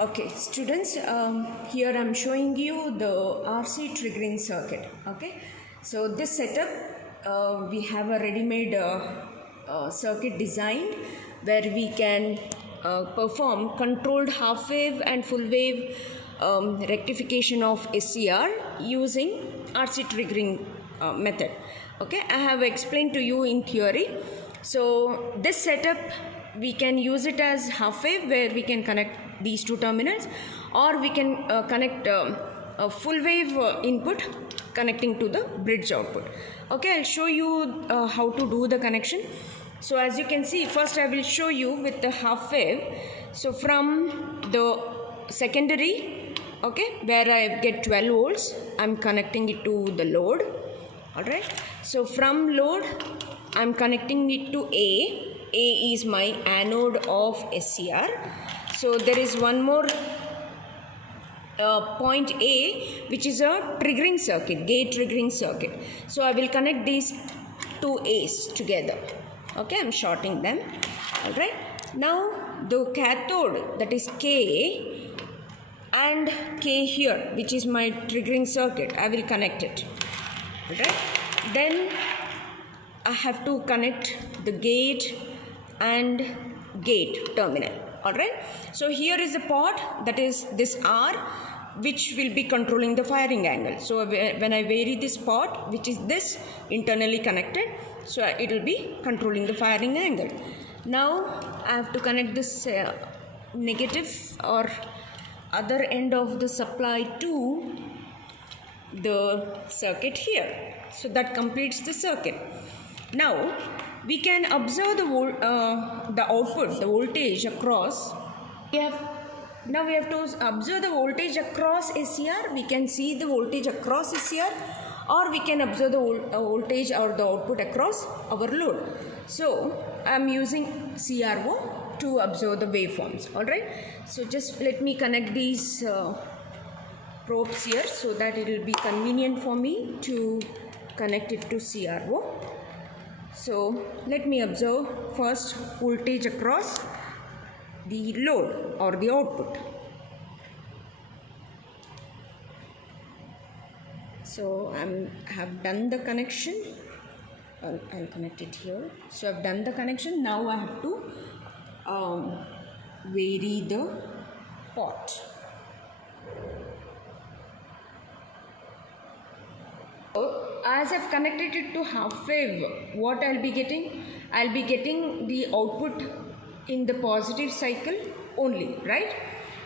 Okay, students, here I'm showing you the RC triggering circuit. Okay, so this setup, we have a ready-made circuit designed where we can perform controlled half wave and full wave rectification of SCR using RC triggering method. Okay, I have explained to you in theory. So this setup, we can use it as half wave where we can connect these two terminals, or we can connect a full wave input connecting to the bridge output. Okay, I'll show you how to do the connection. So as you can see, first I will show you with the half wave. So from the secondary, okay, where I get 12 volts, I'm connecting it to the load. Alright, so from load I'm connecting it to A. A is my anode of SCR. So there is one more point A, which is a triggering circuit, gate triggering circuit. So I will connect these two A's together. Okay, I'm shorting them. Alright, now the cathode, that is K, and K here, which is my triggering circuit, I will connect it. Alright, then I have to connect the gate and gate terminal. Alright, so here is the port, that is this R, which will be controlling the firing angle. So when I vary this port, which is this internally connected, so it will be controlling the firing angle. Now I have to connect this negative or other end of the supply to the circuit here. So that completes the circuit. Now we can observe the output, the voltage across. Now we have to observe the voltage across SCR. We can see the voltage across SCR, or we can observe the voltage or the output across our load. So I am using CRO to observe the waveforms. Alright, so just let me connect these probes here so that it will be convenient for me to connect it to CRO. So let me observe first voltage across the load or the output. So I have done the connection. I'll connect it here. So I've done the connection. Now I have to vary the port. As I've connected it to half wave, what I'll be getting? I'll be getting the output in the positive cycle only, right?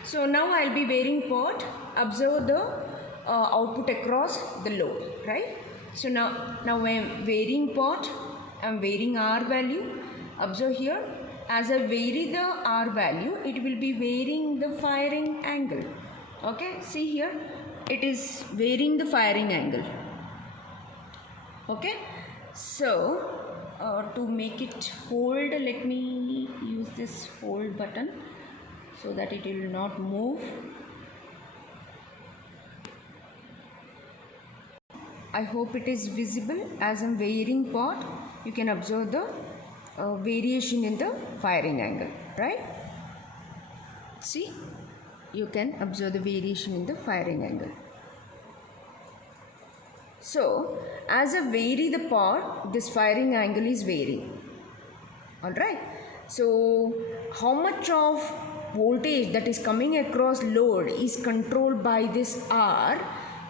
So now I'll be varying port, observe the output across the load, right? So now I'm varying port, I'm varying R value, observe here. As I vary the R value, it will be varying the firing angle. Okay, see here, it is varying the firing angle. Okay, so to make it hold, let me use this hold button so that it will not move. I hope it is visible. As I'm varying port, you can observe the variation in the firing angle, right? See, you can observe the variation in the firing angle. So, as I vary the port, this firing angle is varying. Alright. So, how much of voltage that is coming across load is controlled by this R,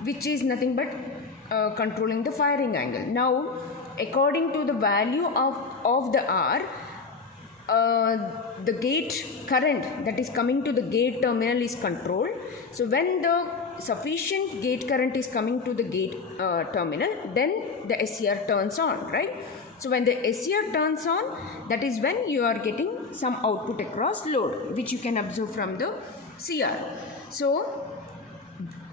which is nothing but controlling the firing angle. Now, according to the value of the R, the gate current that is coming to the gate terminal is controlled. So, when the sufficient gate current is coming to the gate terminal, then the SCR turns on, right? So when the SCR turns on, that is when you are getting some output across load, which you can observe from the CR. So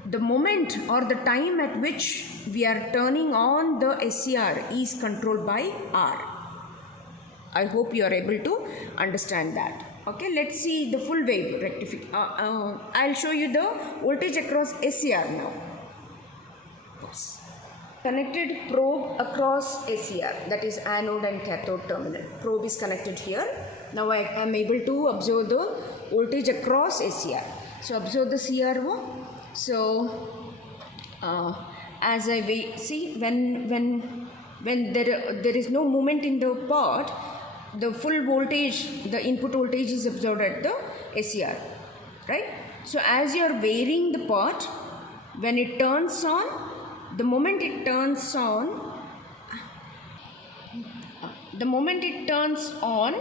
the moment or the time at which we are turning on the SCR is controlled by R. I hope you are able to understand that. Okay, let's see the full wave rectification. I'll show you the voltage across SCR now. Yes. Connected probe across SCR, that is anode and cathode terminal. Probe is connected here. Now I am able to observe the voltage across SCR. So observe the CRO. So as I see, when there is no movement in the pot, the full voltage, the input voltage is absorbed at the SCR, right? So as you are varying the pot, when it turns on, the moment it turns on,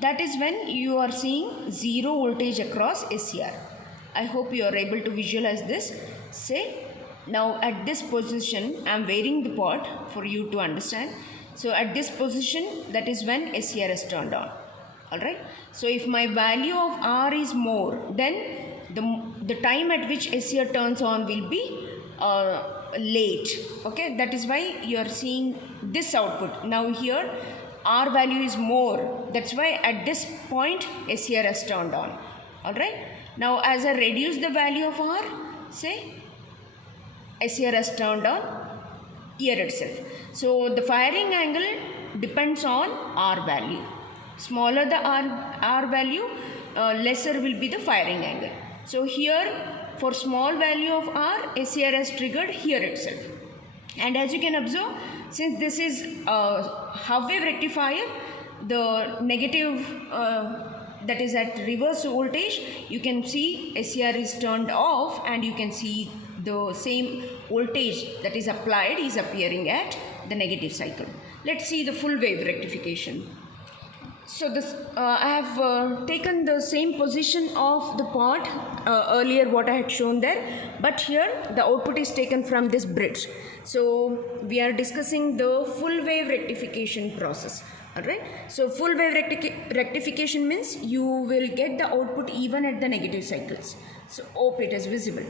that is when you are seeing zero voltage across SCR. I hope you are able to visualize this. Say, now at this position, I am varying the pot for you to understand. So at this position, that is when SCR is turned on. Alright. So if my value of R is more, then the time at which SCR turns on will be late. Okay. That is why you are seeing this output. Now here R value is more. That's why at this point SCR has turned on. Alright. Now as I reduce the value of R, say SCR has turned on here itself. So the firing angle depends on R value. Smaller the R value, lesser will be the firing angle. So here for small value of R, SCR has triggered here itself. And as you can observe, since this is half wave rectifier, the negative that is at reverse voltage, you can see SCR is turned off, and you can see the same voltage that is applied is appearing at the negative cycle. Let's see the full wave rectification. So this I have taken the same position of the pot earlier what I had shown there, but here the output is taken from this bridge. So we are discussing the full wave rectification process. Alright. So full wave rectification means you will get the output even at the negative cycles. So hope it is visible.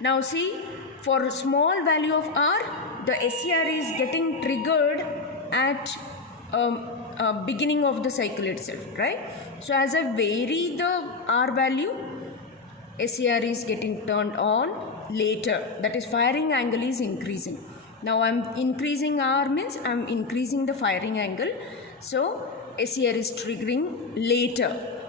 Now see, for small value of R, the SCR is getting triggered at beginning of the cycle itself, right? So as I vary the R value, SCR is getting turned on later. That is, firing angle is increasing. Now I'm increasing R means I'm increasing the firing angle. So SCR is triggering later.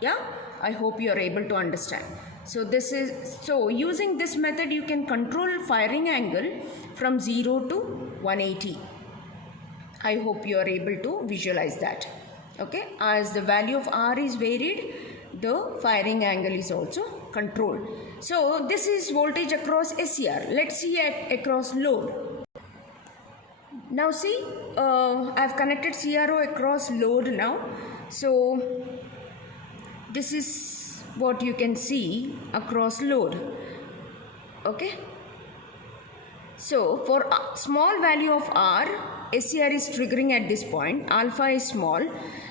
Yeah, I hope you are able to understand. So using this method you can control firing angle from 0 to 180. I hope you are able to visualize that. Okay, as the value of R is varied, the firing angle is also controlled. So this is voltage across SCR. Let's see across load. Now see, I have connected CRO across load now. So this is what you can see across load. Okay. So for a small value of R, SCR is triggering at this point. Alpha is small.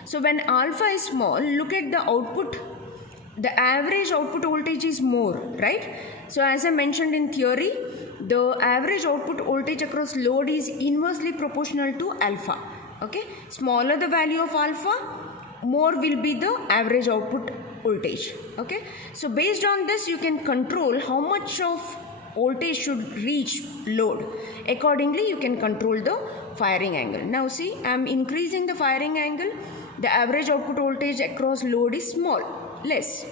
So when alpha is small, look at the output. The average output voltage is more, right? So as I mentioned in theory, the average output voltage across load is inversely proportional to alpha. Okay. Smaller the value of alpha, more will be the average output voltage. Okay. So based on this, you can control how much of voltage should reach load. Accordingly, you can control the firing angle. Now see, I am increasing the firing angle. The average output voltage across load is less.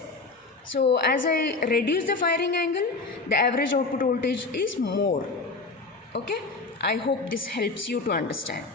So as I reduce the firing angle, the average output voltage is more. Okay. I hope this helps you to understand.